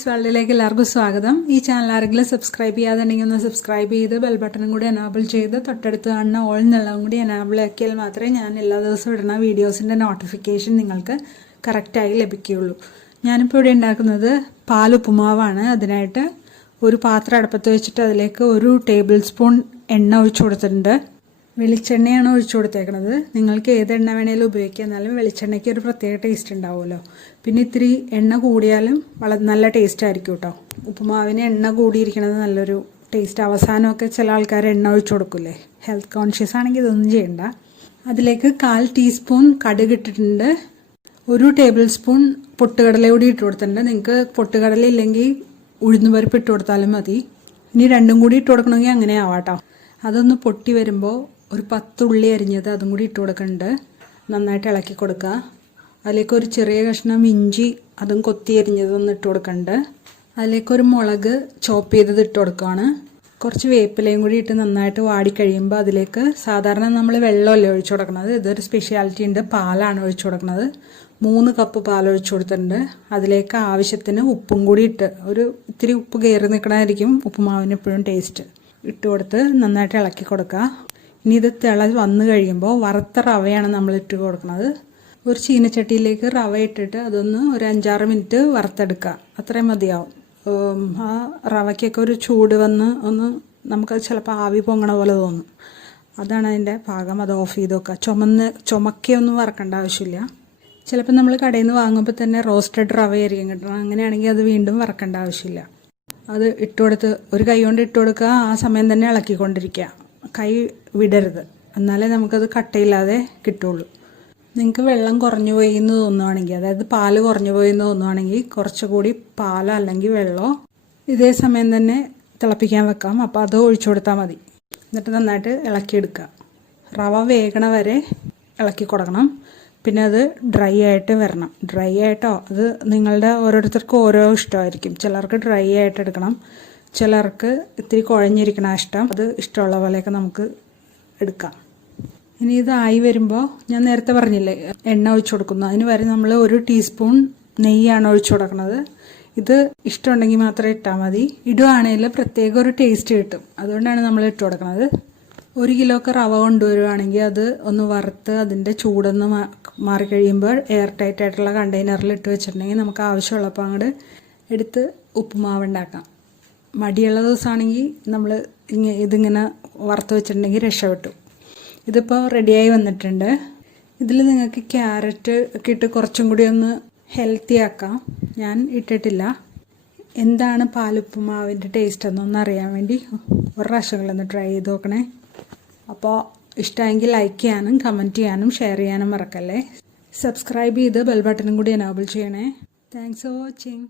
സൂജീസ് വേൾഡിലേക്ക് എല്ലാവർക്കും സ്വാഗതം. ഈ ചാനൽ ആരെങ്കിലും സബ്സ്ക്രൈബ് ചെയ്യാതുണ്ടെങ്കിൽ ഒന്ന് സബ്സ്ക്രൈബ് ചെയ്ത് ബെൽ ബട്ടണും കൂടി എനാബിൾ ചെയ്ത് തൊട്ടടുത്ത് കാണുന്ന ഓൾ എന്നുള്ളതും കൂടി എനാബിൾ ആക്കിയാൽ മാത്രമേ ഞാൻ എല്ലാ ദിവസവും ഇടുന്ന വീഡിയോസിൻ്റെ നോട്ടിഫിക്കേഷൻ നിങ്ങൾക്ക് കറക്റ്റായി ലഭിക്കുകയുള്ളൂ. ഞാനിപ്പോൾ ഇവിടെ ഉണ്ടാക്കുന്നത് പാൽ ഉപ്പുമാവാണ്. അതിനായിട്ട് ഒരു പാത്രം അടുപ്പത്ത് വെച്ചിട്ട് അതിലേക്ക് 1 ടേബിൾ സ്പൂൺ എണ്ണ ഒഴിച്ചു കൊടുത്തിട്ടുണ്ട്. വെളിച്ചെണ്ണയാണ് ഒഴിച്ചു കൊടുത്തേക്കുന്നത്. നിങ്ങൾക്ക് ഏത് എണ്ണ വേണേലും ഉപയോഗിക്കാം, എന്നാലും വെളിച്ചെണ്ണയ്ക്ക് ഒരു പ്രത്യേക ടേസ്റ്റ് ഉണ്ടാവുമല്ലോ. പിന്നെ ഇത്തിരി എണ്ണ കൂടിയാലും നല്ല ടേസ്റ്റ് ആയിരിക്കും കേട്ടോ. ഉപ്പുമാവിന് എണ്ണ കൂടിയിരിക്കുന്നത് നല്ലൊരു ടേസ്റ്റ്. അവസാനമൊക്കെ ചില ആൾക്കാർ എണ്ണ ഒഴിച്ചു കൊടുക്കില്ലേ. ഹെൽത്ത് കോൺഷ്യസ് ആണെങ്കിൽ ഇതൊന്നും ചെയ്യണ്ട. അതിലേക്ക് 1/4 ടീസ്പൂൺ കടുക് ഇട്ടിട്ടുണ്ട്. 1 ടേബിൾ സ്പൂൺ പൊട്ടുകടല കൂടി ഇട്ട് കൊടുത്തിട്ടുണ്ട്. നിങ്ങൾക്ക് പൊട്ടുകടല ഇല്ലെങ്കിൽ ഉഴുന്നുപരിപ്പ് ഇട്ട് കൊടുത്താലും മതി. ഇനി രണ്ടും കൂടി ഇട്ട് കൊടുക്കണമെങ്കിൽ അങ്ങനെ ആവാട്ടോ. അതൊന്ന് പൊട്ടി വരുമ്പോൾ ഒരു 10 ഉള്ളി അരിഞ്ഞത് അതും കൂടി ഇട്ട് കൊടുക്കുന്നുണ്ട്. നന്നായിട്ട് ഇളക്കി കൊടുക്കുക. അതിലേക്ക് ഒരു ചെറിയ കഷ്ണം ഇഞ്ചി അതും കൊത്തി അരിഞ്ഞതൊന്ന് ഇട്ട് കൊടുക്കുന്നുണ്ട്. അതിലേക്കൊരു മുളക് ചോപ്പ് ചെയ്തത് ഇട്ട് കൊടുക്കുകയാണ്. കുറച്ച് വേപ്പിലയും കൂടി ഇട്ട് നന്നായിട്ട് വാടിക്കഴിയുമ്പോൾ അതിലേക്ക് സാധാരണ നമ്മൾ വെള്ളമല്ലേ ഒഴിച്ചു കൊടുക്കുന്നത്. ഇതൊരു സ്പെഷ്യാലിറ്റി ഉണ്ട്, പാലാണ് ഒഴിച്ചു കൊടുക്കുന്നത്. 3 കപ്പ് പാൽ ഒഴിച്ചു കൊടുത്തിട്ടുണ്ട്. അതിലേക്ക് ആവശ്യത്തിന് ഉപ്പും കൂടി ഇട്ട്, ഒരു ഇത്തിരി ഉപ്പ് കയറി നിൽക്കണമായിരിക്കും ഉപ്പുമാവിന് എപ്പോഴും ടേസ്റ്റ്. ഇട്ട് കൊടുത്ത് നന്നായിട്ട് ഇളക്കി കൊടുക്കുക. ഇനി ഇത് വന്നു കഴിയുമ്പോൾ വറുത്ത റവയാണ് നമ്മൾ ഇട്ട് കൊടുക്കുന്നത്. ഒരു ചീനച്ചട്ടിയിലേക്ക് റവ ഇട്ടിട്ട് അതൊന്ന് ഒരു 5-6 മിനിറ്റ് വറുത്തെടുക്കുക. അത്രയും മതിയാവും. ആ റവയ്ക്കൊക്കെ ഒരു ചൂട് വന്ന് ഒന്ന് നമുക്ക് ചിലപ്പോൾ ആവി പൊങ്ങണ പോലെ തോന്നും. അതാണ് അതിൻ്റെ പാകം. അത് ഓഫ് ചെയ്ത് വെക്കുക. ചുമക്കൊന്നും വറക്കേണ്ട ആവശ്യമില്ല. ചിലപ്പോൾ നമ്മൾ കടയിൽ നിന്ന് വാങ്ങുമ്പോൾ തന്നെ റോസ്റ്റഡ് റവയായിരിക്കും കിട്ടണം. അങ്ങനെയാണെങ്കിൽ അത് വീണ്ടും വറക്കേണ്ട ആവശ്യമില്ല. അത് ഇട്ട് കൊടുത്ത് ഒരു കൈ കൊണ്ട് ഇട്ട് കൊടുക്കുക. ആ സമയം തന്നെ ഇളക്കിക്കൊണ്ടിരിക്കുക. കൈ വിടരുത്, എന്നാലേ നമുക്കത് കട്ടയില്ലാതെ കിട്ടുള്ളൂ. നിങ്ങൾക്ക് വെള്ളം കുറഞ്ഞു പോയി എന്ന് തോന്നുവാണെങ്കിൽ, അതായത് പാല് കുറഞ്ഞു പോയി എന്ന് തോന്നുവാണെങ്കിൽ കുറച്ചുകൂടി പാലോ അല്ലെങ്കിൽ വെള്ളമോ ഇതേ സമയം തന്നെ തിളപ്പിക്കാൻ വെക്കാം. അപ്പോൾ അത് ഒഴിച്ചു കൊടുത്താൽ മതി. എന്നിട്ട് നന്നായിട്ട് ഇളക്കിയെടുക്കുക. റവ വേഗണ വരെ ഇളക്കി കൊടുക്കണം. പിന്നെ അത് ഡ്രൈ ആയിട്ട് വരണം. ഡ്രൈ ആയിട്ടോ, അത് നിങ്ങളുടെ ഓരോരുത്തർക്കും ഓരോ ഇഷ്ടമായിരിക്കും. ചിലർക്ക് ഡ്രൈ ആയിട്ട് എടുക്കണം, ചിലർക്ക് ഇത്തിരി കുഴഞ്ഞിരിക്കണം ഇഷ്ടം. അത് ഇഷ്ടമുള്ള പോലെയൊക്കെ നമുക്ക് എടുക്കാം. ഇനി ഇതായി വരുമ്പോൾ ഞാൻ നേരത്തെ പറഞ്ഞില്ലേ എണ്ണ ഒഴിച്ചു കൊടുക്കുന്നു. അതിന് വരെ നമ്മൾ 1 ടീസ്പൂൺ നെയ്യാണ് ഒഴിച്ചു കൊടുക്കുന്നത്. ഇത് ഇഷ്ടമുണ്ടെങ്കിൽ മാത്രമേ ഇട്ടാൽ മതി. ഇടുവാണെങ്കിൽ പ്രത്യേക ഒരു ടേസ്റ്റ് കിട്ടും. അതുകൊണ്ടാണ് നമ്മൾ ഇട്ട് കൊടുക്കുന്നത്. 1 കിലോക്ക് റവ കൊണ്ടുവരുവാണെങ്കിൽ അത് ഒന്ന് വറുത്ത് അതിൻ്റെ ചൂടൊന്ന് മാറിക്കഴിയുമ്പോൾ എയർ ടൈറ്റ് ആയിട്ടുള്ള കണ്ടെയ്നറിൽ ഇട്ട് വെച്ചിട്ടുണ്ടെങ്കിൽ നമുക്ക് ആവശ്യമുള്ളപ്പോൾ അങ്ങോട്ട് എടുത്ത് ഉപ്പുമാവ് ഉണ്ടാക്കാം. മടിയുള്ള ദിവസമാണെങ്കിൽ നമ്മൾ ഇതിങ്ങനെ വറുത്ത് വെച്ചിട്ടുണ്ടെങ്കിൽ രക്ഷപ്പെട്ടു. ഇതിപ്പോൾ റെഡിയായി വന്നിട്ടുണ്ട്. ഇതിൽ നിങ്ങൾക്ക് ക്യാരറ്റ് ഒക്കെ ഇട്ട് കുറച്ചും കൂടി ഒന്ന് ഹെൽത്തി ആക്കാം. ഞാൻ ഇട്ടിട്ടില്ല. എന്താണ് പാലുപ്പുമാവിൻ്റെ ടേസ്റ്റ് എന്നൊന്നറിയാൻ വേണ്ടി ഒരു പ്രാവശ്യങ്ങളൊന്ന് ട്രൈ ചെയ്ത് നോക്കണേ. അപ്പോൾ ഇഷ്ടമെങ്കിൽ ലൈക്ക് ചെയ്യാനും കമൻറ്റ് ചെയ്യാനും ഷെയർ ചെയ്യാനും മറക്കല്ലേ. സബ്സ്ക്രൈബ് ചെയ്ത് ബെൽ ബട്ടണും കൂടി എനാബിൾ ചെയ്യണേ. Thanks for watching.